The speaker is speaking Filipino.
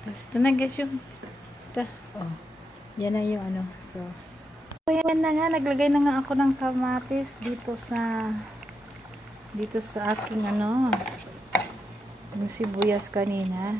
Tapos ito na guys yung ito. Oh. Yan na yung ano. So ayan na nga, naglagay na nga ako ng kamatis dito sa aking ano, yung sibuyas kanina.